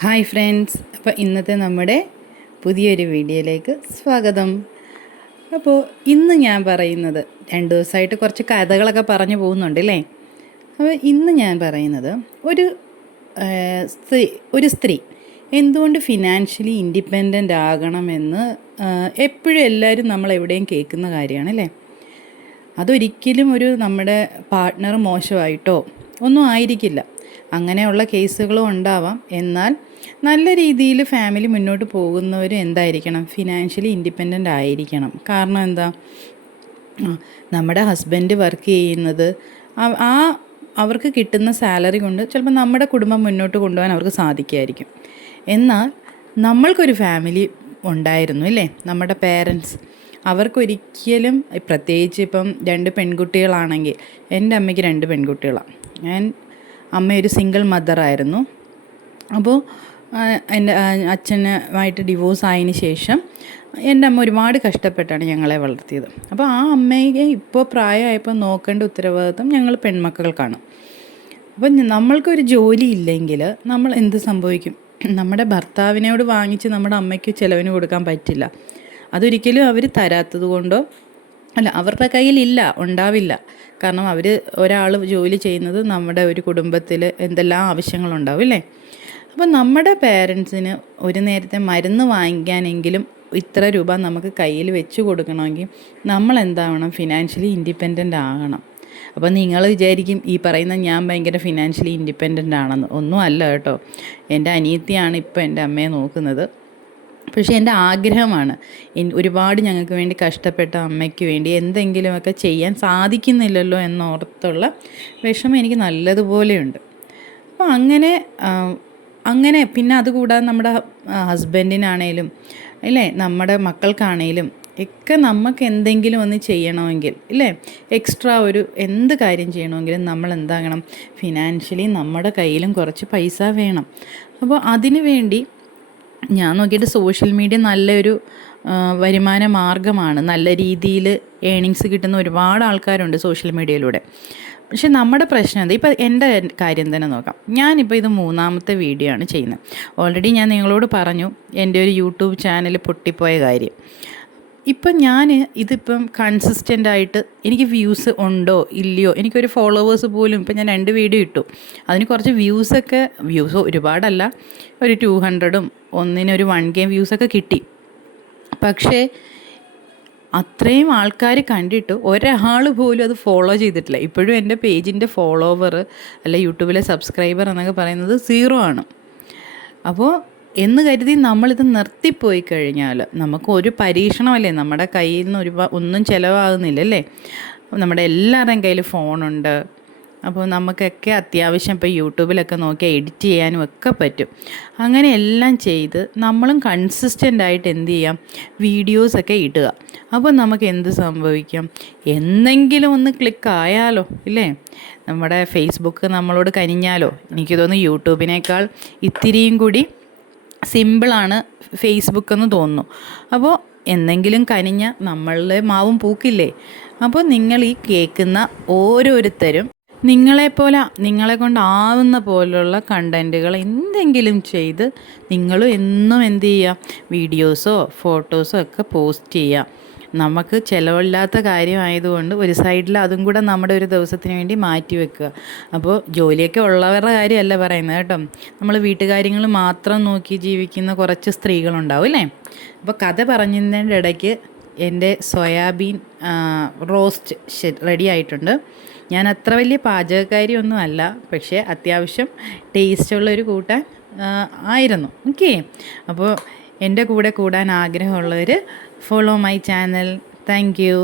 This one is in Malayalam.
ഹായ് ഫ്രണ്ട്സ്, അപ്പോൾ ഇന്നത്തെ നമ്മുടെ പുതിയൊരു വീഡിയോയിലേക്ക് സ്വാഗതം. അപ്പോൾ ഇന്ന് ഞാൻ പറയുന്നത് 2 ദിവസമായിട്ട് കുറച്ച് കഥകളൊക്കെ പറഞ്ഞു പോകുന്നുണ്ട് അല്ലേ. അപ്പോൾ ഇന്ന് ഞാൻ പറയുന്നത് ഒരു സ്ത്രീ എന്തുകൊണ്ട് ഫിനാൻഷ്യലി ഇൻഡിപെൻഡൻ്റ് ആകണമെന്ന് എപ്പോഴും എല്ലാവരും നമ്മളെവിടെയും കേൾക്കുന്ന കാര്യമാണ് അല്ലേ. അതൊരിക്കലും നമ്മുടെ പാർട്ട്ണർ മോശമായിട്ടോ ഒന്നും ആയിരിക്കില്ല. അങ്ങനെയുള്ള കേസുകളും ഉണ്ടാവാം. എന്നാൽ നല്ല രീതിയിൽ ഫാമിലി മുന്നോട്ട് പോകുന്നവർ എന്തായിരിക്കണം, ഫിനാൻഷ്യലി ഇൻഡിപെൻഡൻ്റ് ആയിരിക്കണം. കാരണം എന്താ, നമ്മുടെ ഹസ്ബൻഡ് വർക്ക് ചെയ്യുന്നത് അവർക്ക് കിട്ടുന്ന സാലറി കൊണ്ട് ചിലപ്പോൾ നമ്മുടെ കുടുംബം മുന്നോട്ട് കൊണ്ടുപോകാൻ അവർക്ക് സാധിക്കുമായിരിക്കും. എന്നാൽ നമ്മൾക്കൊരു ഫാമിലി ഉണ്ടായിരുന്നു അല്ലേ, നമ്മുടെ പേരൻസ്. അവർക്കൊരിക്കലും, പ്രത്യേകിച്ച് ഇപ്പം 2 പെൺകുട്ടികളാണെങ്കിൽ, എൻ്റെ അമ്മയ്ക്ക് 2 പെൺകുട്ടികളാണ്. അമ്മ ഒരു സിംഗിൾ മദറായിരുന്നു. അപ്പോൾ എൻ്റെ അച്ഛനുമായിട്ട് ഡിവോഴ്സ് ആയതിന് ശേഷം എൻ്റെ അമ്മ ഒരുപാട് കഷ്ടപ്പെട്ടാണ് ഞങ്ങളെ വളർത്തിയത്. അപ്പോൾ ആ അമ്മയെ ഇപ്പോൾ പ്രായമായപ്പോൾ നോക്കേണ്ട ഉത്തരവാദിത്വം ഞങ്ങൾ പെൺമക്കൾക്കാണ്. അപ്പോൾ നമ്മൾക്കൊരു ജോലി ഇല്ലെങ്കിൽ നമ്മൾ എന്ത് സംഭവിക്കും? നമ്മുടെ ഭർത്താവിനോട് വാങ്ങിച്ച് നമ്മുടെ അമ്മയ്ക്ക് ചിലവിന് കൊടുക്കാൻ പറ്റില്ല. അതൊരിക്കലും അവർ തരാത്തത് കൊണ്ടോ അല്ല, അവരുടെ കയ്യിലില്ല, ഉണ്ടാവില്ല. കാരണം ഒരാൾ ജോലി ചെയ്യുന്നത് നമ്മുടെ ഒരു കുടുംബത്തിൽ എന്തെല്ലാം ആവശ്യങ്ങളുണ്ടാവും അല്ലേ. അപ്പോൾ നമ്മുടെ പേരൻസിന് ഒരു നേരത്തെ മരുന്ന് വാങ്ങിക്കാനെങ്കിലും ഇത്ര രൂപ നമുക്ക് കയ്യിൽ വെച്ച് കൊടുക്കണമെങ്കിൽ നമ്മൾ എന്താവണം, ഫിനാൻഷ്യലി ഇൻഡിപെൻഡൻ്റ് ആകണം. അപ്പോൾ നിങ്ങൾ വിചാരിക്കും ഈ പറയുന്ന ഞാൻ ഭയങ്കര ഫിനാൻഷ്യലി ഇൻഡിപെൻഡൻ്റ് ആണെന്ന്. ഒന്നും അല്ല കേട്ടോ. എൻ്റെ അനിയത്തിയാണ് ഇപ്പോൾ എൻ്റെ അമ്മയെ നോക്കുന്നത്. പക്ഷേ എൻ്റെ ആഗ്രഹമാണ്, ഒരുപാട് ഞങ്ങൾക്ക് വേണ്ടി കഷ്ടപ്പെട്ട അമ്മയ്ക്ക് വേണ്ടി എന്തെങ്കിലുമൊക്കെ ചെയ്യാൻ സാധിക്കുന്നില്ലല്ലോ എന്നോർത്തുള്ള വിഷമം എനിക്ക് നല്ലതുപോലെയുണ്ട്. അപ്പോൾ അങ്ങനെ പിന്നെ അതുകൂടാതെ നമ്മുടെ ഹസ്ബൻഡിനാണേലും അല്ലേ, നമ്മുടെ മക്കൾക്കാണേലും ഒക്കെ നമുക്ക് എന്തെങ്കിലും ഒന്ന് ചെയ്യണമെങ്കിൽ ഇല്ലേ, എക്സ്ട്രാ എന്ത് കാര്യം ചെയ്യണമെങ്കിലും നമ്മൾ എന്താകണം, ഫിനാൻഷ്യലി നമ്മുടെ കയ്യിലും കുറച്ച് പൈസ വേണം. അപ്പോൾ അതിനു വേണ്ടി ഞാൻ നോക്കിയിട്ട് സോഷ്യൽ മീഡിയ നല്ലൊരു വരുമാന മാർഗ്ഗമാണ്. നല്ല രീതിയിൽ ഏണിങ്സ് കിട്ടുന്ന ഒരുപാട് ആൾക്കാരുണ്ട് സോഷ്യൽ മീഡിയയിലൂടെ. പക്ഷെ നമ്മുടെ പ്രശ്നം എന്താ, ഇപ്പോൾ എൻ്റെ കാര്യം തന്നെ നോക്കാം. ഞാനിപ്പോൾ ഇത് 3ാമത്തെ വീഡിയോ ആണ് ചെയ്യുന്നത്. ഓൾറെഡി ഞാൻ നിങ്ങളോട് പറഞ്ഞു എൻ്റെ ഒരു യൂട്യൂബ് ചാനൽ പൊട്ടിപ്പോയ കാര്യം. ഇപ്പം ഇതിപ്പം കൺസിസ്റ്റൻ്റായിട്ട് എനിക്ക് വ്യൂസ് ഉണ്ടോ ഇല്ലയോ, എനിക്കൊരു ഫോളോവേഴ്സ് പോലും, ഇപ്പം ഞാൻ 2 വീഡിയോ ഇട്ടു, അതിന് കുറച്ച് വ്യൂസ് ഒരുപാടല്ല, ഒരു 200ഉം ഒന്നിനൊരു 1K വ്യൂസൊക്കെ കിട്ടി. പക്ഷേ അത്രയും ആൾക്കാർ കണ്ടിട്ട് ഒരാൾ പോലും അത് ഫോളോ ചെയ്തിട്ടില്ല. ഇപ്പോഴും എൻ്റെ പേജിൻ്റെ ഫോളോവർ അല്ല യൂട്യൂബിലെ സബ്സ്ക്രൈബർ എന്നൊക്കെ പറയുന്നത് 0 ആണ്. അപ്പോൾ എന്ന് കരുതി നമ്മളിത് നിർത്തിപ്പോയി കഴിഞ്ഞാൽ നമുക്ക് ഒരു പരീക്ഷണമല്ലേ, നമ്മുടെ കയ്യിൽ നിന്ന് ഒന്നും ചിലവാകുന്നില്ലല്ലേ. നമ്മുടെ എല്ലാവരുടെയും കയ്യിൽ ഫോണുണ്ട്. അപ്പോൾ നമുക്കൊക്കെ അത്യാവശ്യം ഇപ്പോൾ യൂട്യൂബിലൊക്കെ നോക്കിയാൽ എഡിറ്റ് ചെയ്യാനും ഒക്കെ പറ്റും. അങ്ങനെ എല്ലാം ചെയ്ത് നമ്മളും കൺസിസ്റ്റൻ്റായിട്ട് എന്ത് ചെയ്യാം, വീഡിയോസൊക്കെ ഇടുക. അപ്പോൾ നമുക്ക് എന്ത് സംഭവിക്കാം, എന്തെങ്കിലും ഒന്ന് ക്ലിക്ക് ആയാലോ ഇല്ലേ. നമ്മുടെ ഫേസ്ബുക്ക് നമ്മളോട് കനിഞ്ഞാലോ. എനിക്ക് തോന്നുന്നു യൂട്യൂബിനേക്കാൾ ഇത്തിരിയും കൂടി സിമ്പിളാണ് ഫേസ്ബുക്ക് എന്ന് തോന്നുന്നു. അപ്പോൾ എന്തെങ്കിലും കനിഞ്ഞ നമ്മളുടെ മാവും പൂക്കില്ലേ. അപ്പോൾ നിങ്ങൾ ഈ കേൾക്കുന്ന ഓരോരുത്തരും നിങ്ങളെ കൊണ്ടാവുന്ന പോലുള്ള കണ്ടൻറ്റുകൾ എന്തെങ്കിലും ചെയ്ത് നിങ്ങളും എന്നും എന്ത് ചെയ്യുക, വീഡിയോസോ ഫോട്ടോസോ ഒക്കെ പോസ്റ്റ് ചെയ്യുക. നമുക്ക് ചിലവില്ലാത്ത കാര്യമായതുകൊണ്ട് ഒരു സൈഡിൽ അതും കൂടെ നമ്മുടെ ഒരു ദിവസത്തിന് വേണ്ടി മാറ്റി വെക്കുക. അപ്പോൾ ജോലിയൊക്കെ ഉള്ളവരുടെ കാര്യമല്ല പറയുന്നത് കേട്ടോ. നമ്മൾ വീട്ടുകാര്യങ്ങൾ മാത്രം നോക്കി ജീവിക്കുന്ന കുറച്ച് സ്ത്രീകളുണ്ടാവും അല്ലേ. അപ്പോൾ കഥ പറഞ്ഞതിൻ്റെ ഇടയ്ക്ക് എൻ്റെ സോയാബീൻ റോസ്റ്റ് റെഡി ആയിട്ടുണ്ട്. ഞാൻ അത്ര വലിയ പാചകക്കാരിയൊന്നും അല്ല, പക്ഷേ അത്യാവശ്യം ടേസ്റ്റുള്ളൊരു കൂട്ടാൻ ആയിരുന്നു. ഓക്കെ, അപ്പോൾ എൻ്റെ കൂടെ കൂടാൻ ആഗ്രഹമുള്ളവർ follow my channel. Thank U.